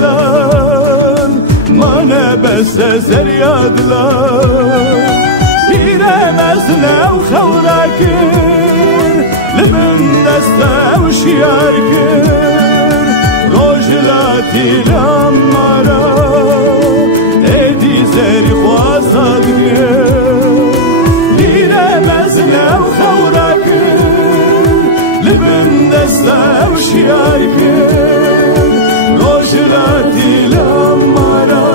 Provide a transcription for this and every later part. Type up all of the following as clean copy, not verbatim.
دلن من بس زریادلن پیرم از نو خورکر لبن دست و شیار کر روجلاتی لامارا ایدی زری خواسد گر پیرم از نو خورکر لبن دست و شیار کر روجلاتی لامارا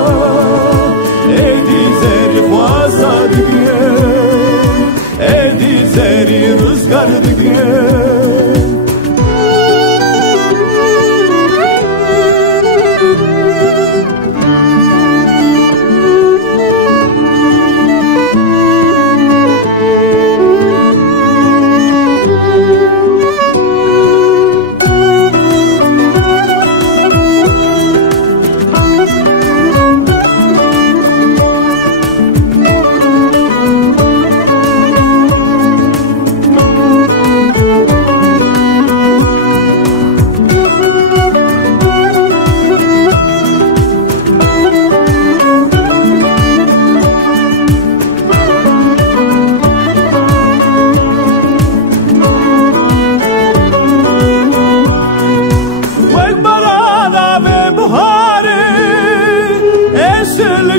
ایدی زری خواسد گر ایدی زری روزگار دگر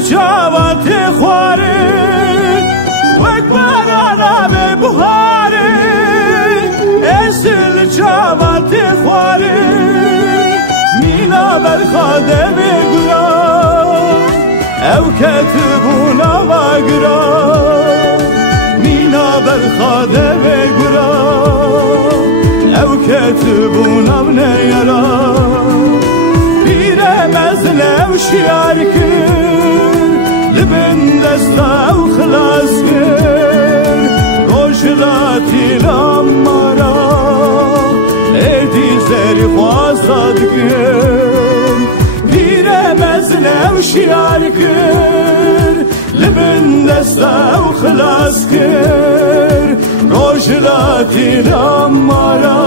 جوات خواره وک برانا به بهاره اصل جوات خواره مینا برخاده بگرام او کتبونا وگرام مینا برخاده بگرام او کتبونا نیارام پیرم از نو شیار کن لبن دستا و خلاص کر روجلاتی لامارا ایدی زری خواسد کر پیرم از نو شیار کر لبن دستا و خلاص کر روجلاتی لامارا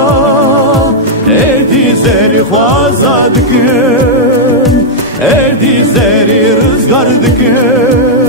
ایدی زری خواسد کر ایدی زری روزگار دکن